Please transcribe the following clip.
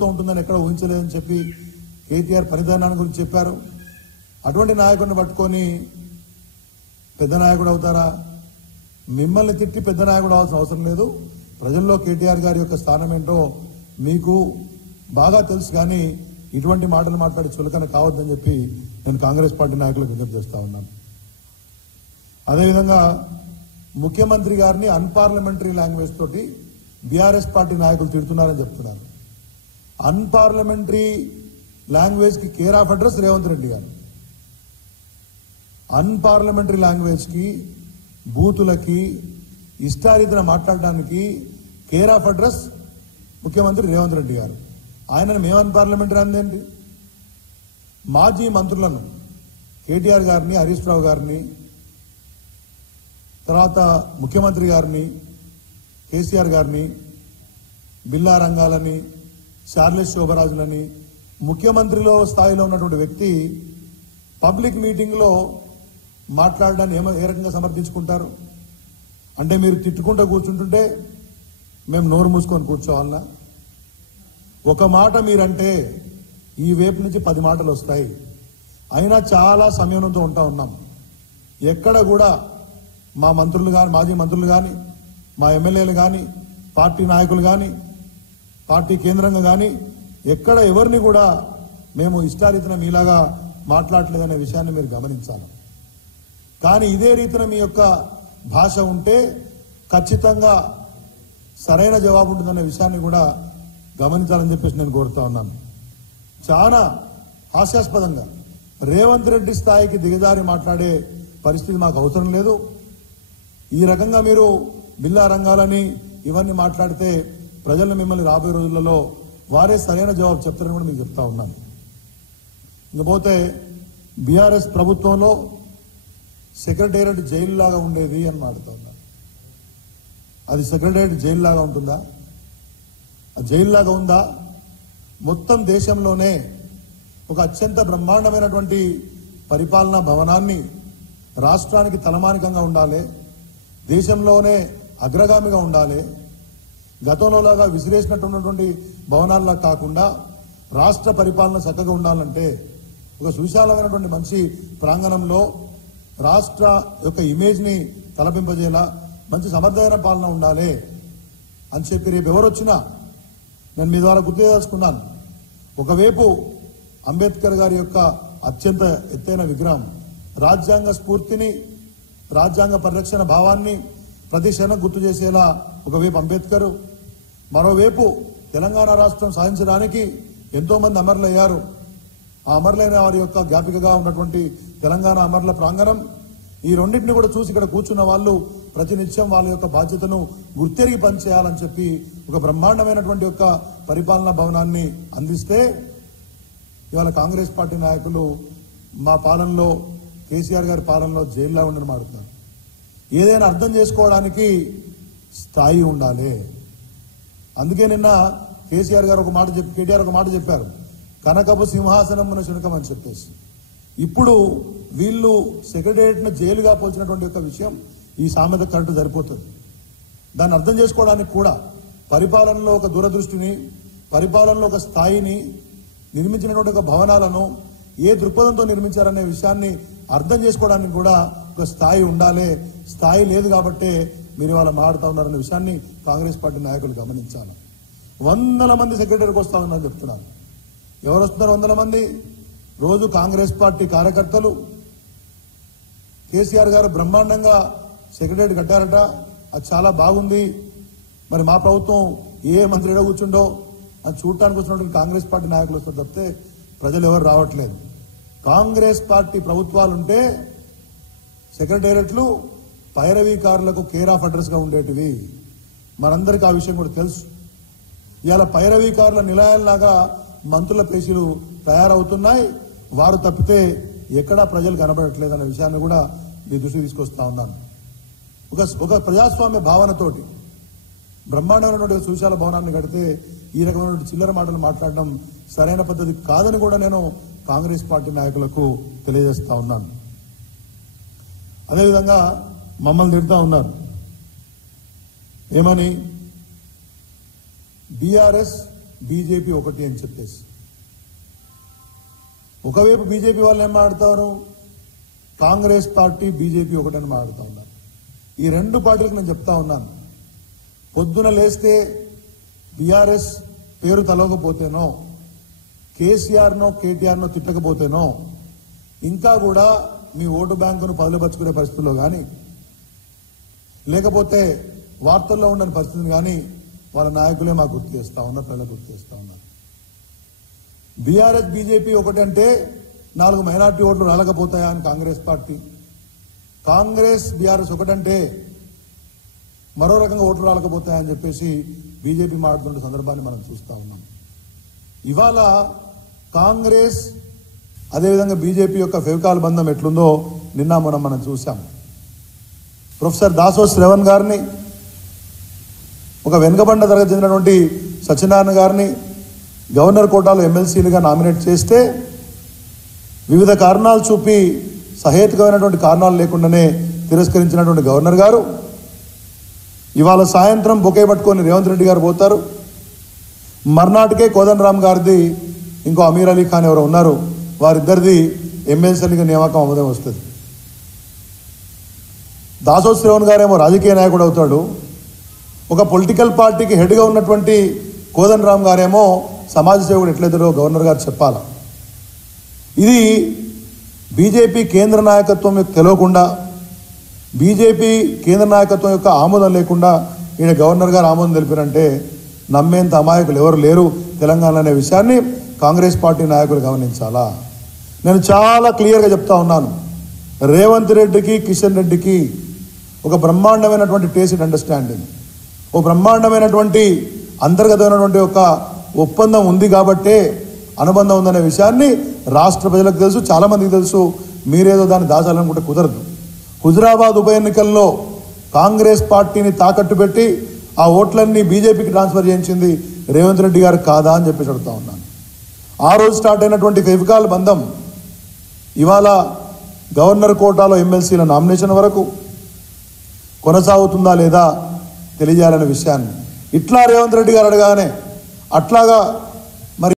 ప్రభుత్వం ఉంటుందని ఎక్కడ ఊహించలేదని చెప్పి కేటీఆర్ పనిదానాన్ని గురించి చెప్పారు. అటువంటి నాయకుడిని పట్టుకొని పెద్ద నాయకుడు అవుతారా? మిమ్మల్ని తిట్టి పెద్ద నాయకుడు అవ్వాల్సిన అవసరం లేదు. ప్రజల్లో కేటీఆర్ గారి యొక్క స్థానం ఏంటో మీకు బాగా తెలుసు. కానీ ఇటువంటి మాటలు మాట్లాడి చులకన కావద్దని చెప్పి నేను కాంగ్రెస్ పార్టీ నాయకులకు విజ్ఞప్తి చేస్తా ఉన్నాను. అదేవిధంగా ముఖ్యమంత్రి గారిని అన్పార్లమెంటరీ లాంగ్వేజ్ తోటి బీఆర్ఎస్ పార్టీ నాయకులు తిడుతున్నారని చెప్తున్నారు. అన్పార్లమెంటరీ లాంగ్వేజ్ కి care of address Revanth Reddy గారు. అన్పార్లమెంటరీ లాంగ్వేజ్ కి, బూతులకి, ఇష్టారీతిన మాట్లాడడానికి కేర్ ఆఫ్ అడ్రస్ ముఖ్యమంత్రి రేవంత్ రెడ్డి గారు. ఆయనను మేము అన్పార్లమెంటరీ అందేంటి? మాజీ మంత్రులను కేటీఆర్ గారిని, హరీష్ రావు గారిని, తర్వాత ముఖ్యమంత్రి గారిని, కేసీఆర్ గారిని, బిల్లా రంగాలని, చార్లెస్ శోభరాజులని, ముఖ్యమంత్రిలో స్థాయిలో ఉన్నటువంటి వ్యక్తి పబ్లిక్ మీటింగ్ లో మాట్లాడడాన్ని ఏ రకంగా సమర్థించుకుంటారు? అంటే మీరు తిట్టుకుంటూ కూర్చుంటుంటే మేము నోరు మూసుకొని కూర్చోవాలన్నా? ఒక మాట మీరంటే ఈ వైపు నుంచి 10 మాటలు వస్తాయి. అయినా చాలా సంయమనంతో ఉంటా ఉన్నాం. ఎక్కడ కూడా మా మంత్రులు కానీ, మాజీ మంత్రులు కానీ, మా ఎమ్మెల్యేలు కానీ, పార్టీ నాయకులు కానీ, పార్టీ కేంద్రంగా కానీ ఎక్కడ ఎవరిని కూడా మేము ఇష్టారీతిన మీలాగా మాట్లాడలేదనే విషయాన్ని మీరు గమనించాలి. కానీ ఇదే రీతిన మీ యొక్క భాష ఉంటే ఖచ్చితంగా సరైన జవాబు ఉంటుందనే విషయాన్ని కూడా గమనించాలని చెప్పేసి నేను కోరుతా ఉన్నాను. చాలా హాస్యాస్పదంగా రేవంత్ రెడ్డి స్థాయికి దిగజారి మాట్లాడే పరిస్థితి మాకు అవసరం లేదు. ఈ రకంగా మీరు బిల్లా రంగాలని ఇవన్నీ మాట్లాడితే ప్రజలు మిమ్మల్ని రాబోయే రోజులలో వారే సరైన జవాబు చెప్తారని కూడా మీకు చెప్తా ఉన్నాను. ఇకపోతే బీఆర్ఎస్ ప్రభుత్వంలో సెక్రటేరియట్ జైలు లాగా ఉండేది అని మాట్లాడుతూ ఉన్నారు. అది సెక్రటేరియట్ జైలు లాగా ఉంటుందా? జైలు లాగా ఉందా? మొత్తం దేశంలోనే ఒక అత్యంత బ్రహ్మాండమైనటువంటి పరిపాలనా భవనాన్ని రాష్ట్రానికి తలమానికంగా ఉండాలి, దేశంలోనే అగ్రగామిగా ఉండాలి, గతంలోలాగా విసిరేసినట్టున్నటువంటి భవనాల్లా కాకుండా రాష్ట్ర పరిపాలన చక్కగా ఉండాలంటే ఒక సువిశాలమైనటువంటి మంచి ప్రాంగణంలో రాష్ట్ర యొక్క ఇమేజ్ ని తలపింపజేలా మంచి సమర్థమైన పాలన ఉండాలి అని చెప్పి రేపు ఎవరు వచ్చినా నేను మీ ద్వారా గుర్తు చేసుకున్నాను. ఒకవైపు అంబేద్కర్ గారి యొక్క అత్యంత ఎత్తైన విగ్రహం, రాజ్యాంగ స్ఫూర్తిని, రాజ్యాంగ పరిరక్షణ భావాన్ని ప్రతి క్షణం గుర్తు చేసేలా ఒకవైపు అంబేద్కర్, మరోవైపు తెలంగాణ రాష్ట్రం సాధించడానికి ఎంతో మంది అమరులయ్యారు. ఆ అమరులైన వారి యొక్క జ్ఞాపికగా ఉన్నటువంటి తెలంగాణ అమరుల ప్రాంగణం, ఈ రెండింటిని కూడా చూసి ఇక్కడ కూర్చున్న వాళ్ళు ప్రతినిత్యం వాళ్ళ యొక్క బాధ్యతను గుర్తెరిగి పనిచేయాలని చెప్పి ఒక బ్రహ్మాండమైనటువంటి యొక్క పరిపాలనా భవనాన్ని అందిస్తే ఇవాళ కాంగ్రెస్ పార్టీ నాయకులు మా పాలనలో, కేసీఆర్ గారి పాలనలో జైల్లో ఉండని మాడుతున్నారు. ఏదైనా అర్థం చేసుకోవడానికి స్థాయి ఉండాలి. అందుకే నిన్న కేసీఆర్ గారు ఒక మాట చెప్పి, కేటీఆర్ ఒక మాట చెప్పారు, కనకపు సింహాసనమున శునకం అని చెప్పేసి. ఇప్పుడు వీళ్ళు సెక్రటేరియట్ ను జైలుగా పోల్చినటువంటి యొక్క విషయం ఈ సామెత కరెక్ట్ సరిపోతుంది. దాన్ని అర్థం చేసుకోవడానికి కూడా పరిపాలనలో ఒక దూరదృష్టిని, పరిపాలనలో ఒక స్థాయిని, నిర్మించినటువంటి ఒక భవనాలను ఏ దృక్పథంతో నిర్మించారనే విషయాన్ని అర్థం చేసుకోవడానికి కూడా ఒక స్థాయి ఉండాలి. స్థాయి లేదు కాబట్టే మీరు ఇవాళ మారుతా ఉన్నారనే విషయాన్ని కాంగ్రెస్ పార్టీ నాయకులు గమనించాలి. 100 మంది సెక్రటరీకి వస్తా ఉన్నారని చెప్తున్నారు. ఎవరు వస్తున్నారు? 100 మంది. రోజు కాంగ్రెస్ పార్టీ కార్యకర్తలు కేసీఆర్ గారు బ్రహ్మాండంగా సెక్రటరీ కట్టారట, అది చాలా బాగుంది, మరి మా ప్రభుత్వం ఏ మంత్రి ఎడ కూర్చుండో అని చూడటానికి వచ్చినటువంటి కాంగ్రెస్ పార్టీ నాయకులు వస్తారు తప్పితే ప్రజలు ఎవరు రావట్లేదు. కాంగ్రెస్ పార్టీ ప్రభుత్వాలుంటే సెక్రటేరియట్లు పైరవీకారులకు కేర్ ఆఫ్ అడ్రస్ గా ఉండేటివి. మనందరికీ ఆ విషయం కూడా తెలుసు. ఇవాళ పైరవీకారుల నిలయాల్లాగా మంత్రుల పేషీలు తయారవుతున్నాయి. వారు తప్పితే ఎక్కడా ప్రజలు కనబడట్లేదు అనే విషయాన్ని కూడా మీ దృష్టికి తీసుకొస్తా ఉన్నాను. ఒక ప్రజాస్వామ్య భావనతోటి బ్రహ్మాండమైనటువంటి సువిశాల భవనాన్ని కడితే ఈ రకమైనటువంటి చిల్లర మాటలు మాట్లాడడం సరైన పద్ధతి కాదని కూడా నేను కాంగ్రెస్ పార్టీ నాయకులకు తెలియజేస్తా ఉన్నాను. అదేవిధంగా మమ్మల్ని తిడుతూ ఉన్నారు. ఏమని? బీఆర్ఎస్ బీజేపీ ఒకటి అని చెప్పేసి. ఒకవైపు బీజేపీ వాళ్ళు ఏం మాట్లాడతారు, కాంగ్రెస్ పార్టీ బీజేపీ ఒకటని మాట్లాడుతూ ఉన్నారు. ఈ రెండు పార్టీలకు నేను చెప్తా ఉన్నాను, పొద్దున లేస్తే బీఆర్ఎస్ పేరు తలవకపోతేనో, కేసీఆర్నో కేటీఆర్నో తిట్టకపోతేనో, ఇంకా కూడా మీ ఓటు బ్యాంకును పదులుపరుచుకునే పరిస్థితుల్లో కానీ, లేకపోతే వార్తల్లో ఉండని పరిస్థితిని కానీ వాళ్ళ నాయకులే మాకు గుర్తు చేస్తా ఉన్నారు, ప్రజలకు గుర్తు చేస్తా ఉన్నారు. బీఆర్ఎస్ బీజేపీ ఒకటంటే 4 మైనార్టీ ఓట్లు రాలకపోతాయా అని కాంగ్రెస్ పార్టీ, కాంగ్రెస్ బీఆర్ఎస్ ఒకటంటే మరో రకంగా ఓట్లు రాలకపోతాయని చెప్పేసి బీజేపీ మాట్లాడుతున్న సందర్భాన్ని మనం చూస్తా ఉన్నాం. ఇవాళ కాంగ్రెస్ అదేవిధంగా బీజేపీ యొక్క ఫెవికాల్ బంధం ఎట్లుందో నిన్న మనం చూసాం. ప్రొఫెసర్ దాసో శ్రవణ్ గారిని, ఒక వెనుకబడిన తరగతి చెందినటువంటి సత్యనారాయణ గారిని గవర్నర్ కోటాలో ఎమ్మెల్సీలుగా నామినేట్ చేస్తే వివిధ కారణాలు చూపి సహేతుకమైనటువంటి కారణాలు లేకుండానే తిరస్కరించినటువంటి గవర్నర్ గారు ఇవాళ సాయంత్రం బొకే పట్టుకొని రేవంత్ రెడ్డి గారు పోతారు. మర్నాటికే కోదండరామ్ గారిది ఇంకో అమీర్ అలీ ఖాన్ ఎవరో ఉన్నారు, వారిద్దరిది ఎమ్మెల్సీలుగా నియామకం అమోదం వస్తుంది. దాసో శ్రవణ్ గారేమో రాజకీయ నాయకుడు అవుతాడు, ఒక పొలిటికల్ పార్టీకి హెడ్గా ఉన్నటువంటి కోదండరామ్ గారేమో సమాజ సేవకుడు ఎట్లయితారో గవర్నర్ గారు చెప్పాలా. ఇది బీజేపీ కేంద్ర నాయకత్వం యొక్క తెలియకుండా, బీజేపీ కేంద్ర నాయకత్వం యొక్క ఆమోదం లేకుండా ఈయన గవర్నర్ గారు ఆమోదం తెలిపారంటే నమ్మేంత అమాయకులు ఎవరు లేరు తెలంగాణ అనే విషయాన్ని కాంగ్రెస్ పార్టీ నాయకులు గమనించాలా. నేను చాలా క్లియర్గా చెప్తా ఉన్నాను, రేవంత్ రెడ్డికి కిషన్ రెడ్డికి ఒక బ్రహ్మాండమైనటువంటి టేసిడ్ అండర్స్టాండింగ్, ఓ బ్రహ్మాండమైనటువంటి అంతర్గతమైనటువంటి ఒక ఒప్పందం ఉంది కాబట్టే అనుబంధం ఉందనే విషయాన్ని రాష్ట్ర ప్రజలకు తెలుసు, చాలామందికి తెలుసు. మీరేదో దాన్ని దాచాలనుకుంటే కుదరదు. హుజురాబాద్ ఉప ఎన్నికల్లో కాంగ్రెస్ పార్టీని తాకట్టు పెట్టి ఆ ఓట్లన్నీ బీజేపీకి ట్రాన్స్ఫర్ చేయించింది రేవంత్ రెడ్డి గారు కాదా అని చెప్పేసి అడుగుతా ఉన్నాను. ఆ రోజు స్టార్ట్ అయినటువంటి ఫెవికాల్ బంధం ఇవాళ గవర్నర్ కోటాలో ఎమ్మెల్సీల నామినేషన్ వరకు కొనసాగుతుందా లేదా తెలియజేయాలనే విషయాన్ని ఇట్లా రేవంత్ రెడ్డి గారు అడగానే అట్లాగా